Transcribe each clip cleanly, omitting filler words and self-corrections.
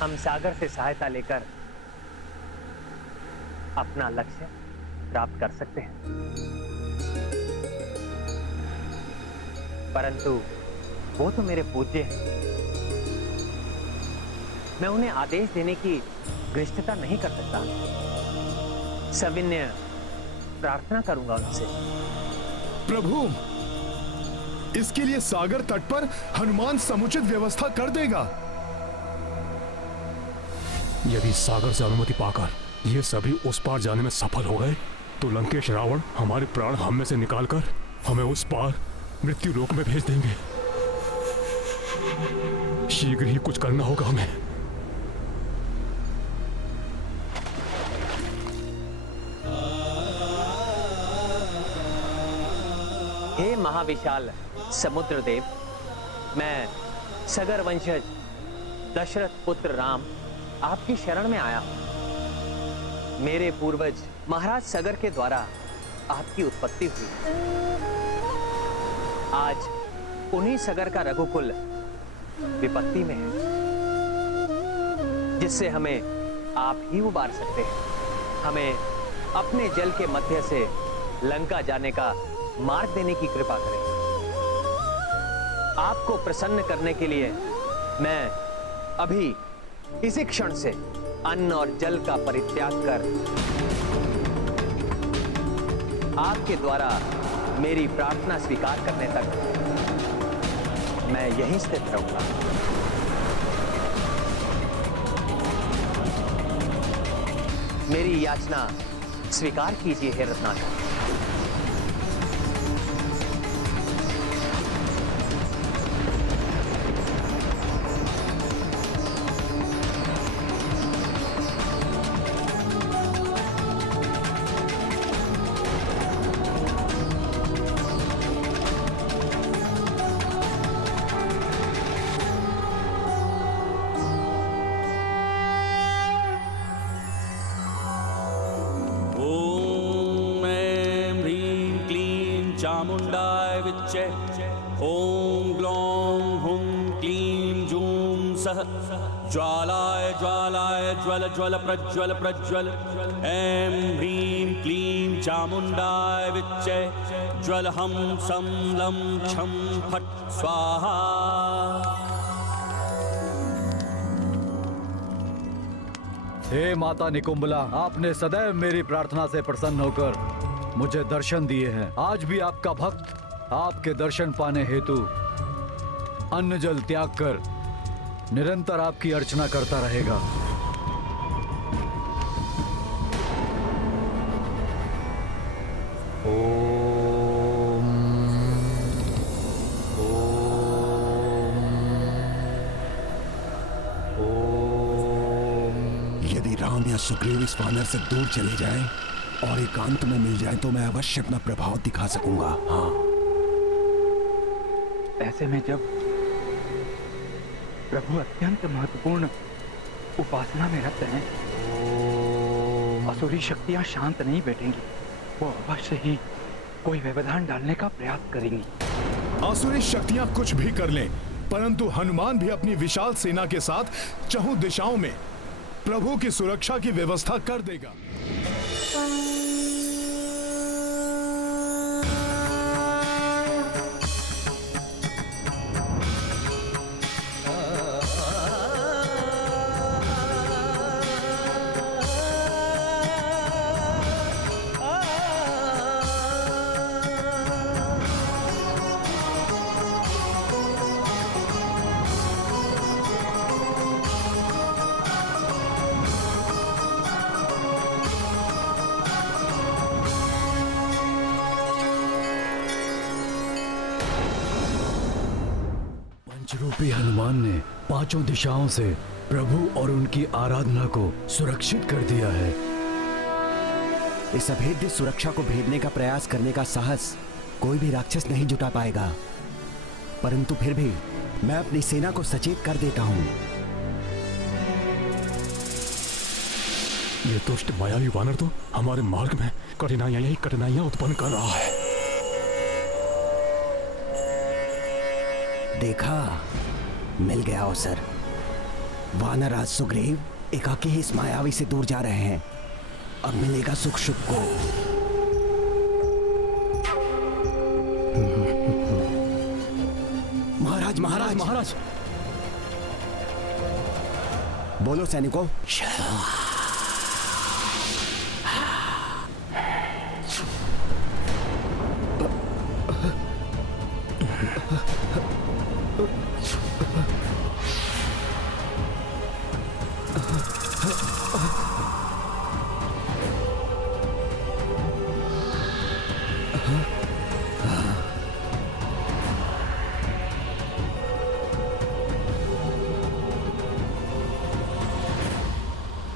हम सागर से सहायता लेकर अपना लक्ष्य प्राप्त कर सकते हैं, परंतु वो तो मेरे पूज्य हैं। मैं उन्हें आदेश देने की धृष्टता नहीं कर सकता। सविनय प्रार्थना करूंगा उनसे। प्रभु, इसके लिए सागर तट पर हनुमान समुचित व्यवस्था कर देगा। यदि सागर से अनुमति पाकर ये सभी उस पार जाने में सफल हो गए तो लंकेश रावण हमारे प्राण हम में से निकालकर हमें उस पार मृत्यु लोक में भेज देंगे। शीघ्र ही कुछ करना होगा हमें। हे महाविशाल समुद्र देव, मैं सगर वंशज दशरथ पुत्र राम आपकी शरण में आया हूं। मेरे पूर्वज महाराज सगर के द्वारा आपकी उत्पत्ति हुई। आज उन्हीं सगर का रघुकुल विपत्ति में है, जिससे हमें आप ही उबार सकते हैं। हमें अपने जल के मध्य से लंका जाने का मार्ग देने की कृपा करें। आपको प्रसन्न करने के लिए मैं अभी इसी क्षण से अन्न और जल का परित्याग कर आपके द्वारा मेरी प्रार्थना स्वीकार करने तक मैं यहीं स्थित रहूंगा। मेरी याचना स्वीकार कीजिए हे रत्नाकर। चामुंडाय विच्चे ओम ग्लौं हुं क्लीं जूं सः ज्वालाय ज्वालाय ज्वल ज्वल प्रज्वल प्रज्वल ऐं ह्रीं क्लीं चामुंडाय विच्चे ज्वल हम सं लं छं फट् स्वाहा। हे माता निकुंभला, आपने सदैव मेरी प्रार्थना से प्रसन्न होकर मुझे दर्शन दिए हैं। आज भी आपका भक्त आपके दर्शन पाने हेतु अन्न जल त्याग कर निरंतर आपकी अर्चना करता रहेगा। ओम ओम। यदि राम या सुग्रीव इस वानर से दूर चले जाएं और एकांत में मिल जाए तो मैं अवश्य अपना प्रभाव दिखा सकूंगा। हाँ, ऐसे में जब प्रभु अत्यंत महत्वपूर्ण उपासना में रत हैं, असुरी शक्तियां शांत नहीं बैठेंगी। वो अवश्य ही कोई व्यवधान डालने का प्रयास करेंगी। आसुरी शक्तियां कुछ भी कर लें, परंतु हनुमान भी अपनी विशाल सेना के साथ चहुं दिशाओं में प्रभु की सुरक्षा की व्यवस्था कर देगा। पंचरूपी हनुमान ने पांचों दिशाओं से प्रभु और उनकी आराधना को सुरक्षित कर दिया है। इस अभेद्य सुरक्षा को भेदने का प्रयास करने का साहस कोई भी राक्षस नहीं जुटा पाएगा, परंतु फिर भी मैं अपनी सेना को सचेत कर देता हूं। ये दुष्ट मायावी वानर तो हमारे मार्ग में कठिनाइयां उत्पन्न कर रहा है। देखा, मिल गया अवसर। वानरराज सुग्रीव एकाकी ही इस मायावी से दूर जा रहे हैं। अब मिलेगा सुख शुभ को। महाराज महाराज महाराज बोलो सैनिकों।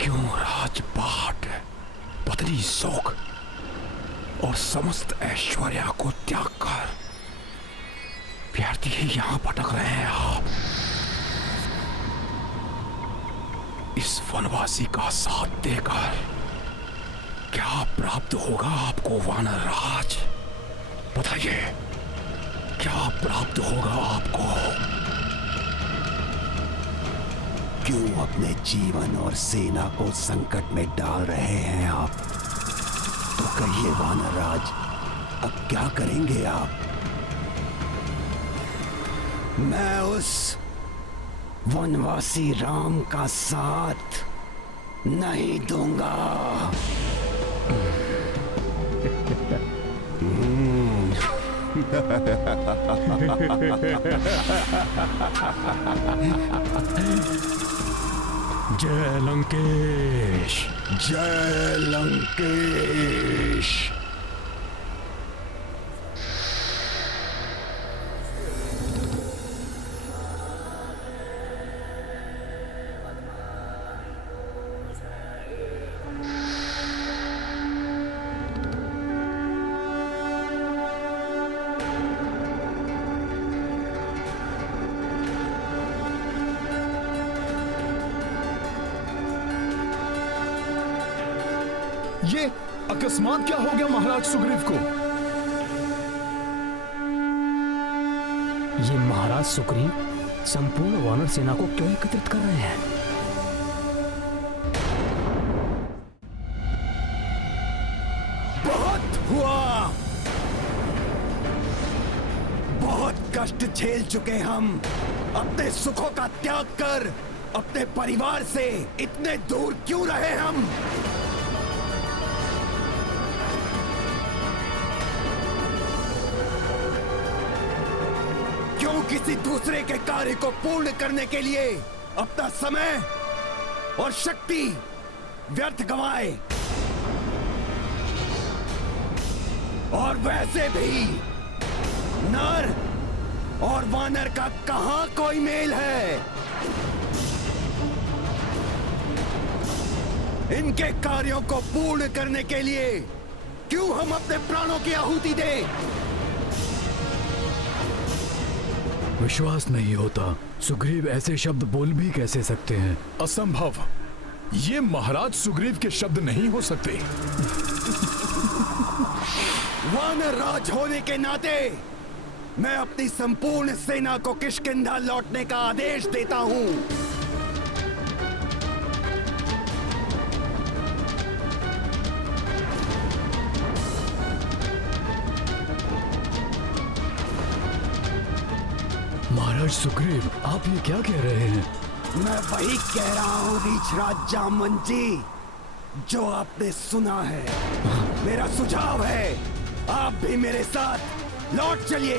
क्यों राजपाट, पत्नी शोक और समस्त ऐश्वर्य को त्याग कर व्यर्थ ही यहां भटक रहे हैं आप? इस वनवासी का साथ देकर क्या प्राप्त होगा आपको वानर राज? बताइए, क्या प्राप्त होगा आपको? क्यों अपने जीवन और सेना को संकट में डाल रहे हैं आप? तो कहिए वानरराज, अब क्या करेंगे आप? मैं उस वनवासी राम का साथ नहीं दूंगा। जय लंकेश, जय लंकेश। ये अकस्मात क्या हो गया महाराज सुग्रीव को? ये महाराज सुग्रीव संपूर्ण वानर सेना को क्यों एकत्रित कर रहे हैं? बहुत हुआ, बहुत कष्ट झेल चुके हम। अपने सुखों का त्याग कर अपने परिवार से इतने दूर क्यों रहे हम? क्यों किसी दूसरे के कार्य को पूर्ण करने के लिए अपना समय और शक्ति व्यर्थ गंवाए? और वैसे भी नर और वानर का कहां कोई मेल है? इनके कार्यों को पूर्ण करने के लिए क्यों हम अपने प्राणों की आहुति दें? विश्वास नहीं होता, सुग्रीव ऐसे शब्द बोल भी कैसे सकते हैं? असंभव, ये महाराज सुग्रीव के शब्द नहीं हो सकते। वानर राज होने के नाते मैं अपनी संपूर्ण सेना को किष्किंधा लौटने का आदेश देता हूं। महाराज सुग्रीव, आप ये क्या कह रहे हैं? मैं वही कह रहा हूं रीछराज जामवंत जी, जो आपने सुना है। मेरा सुझाव है, आप भी मेरे साथ लौट चलिए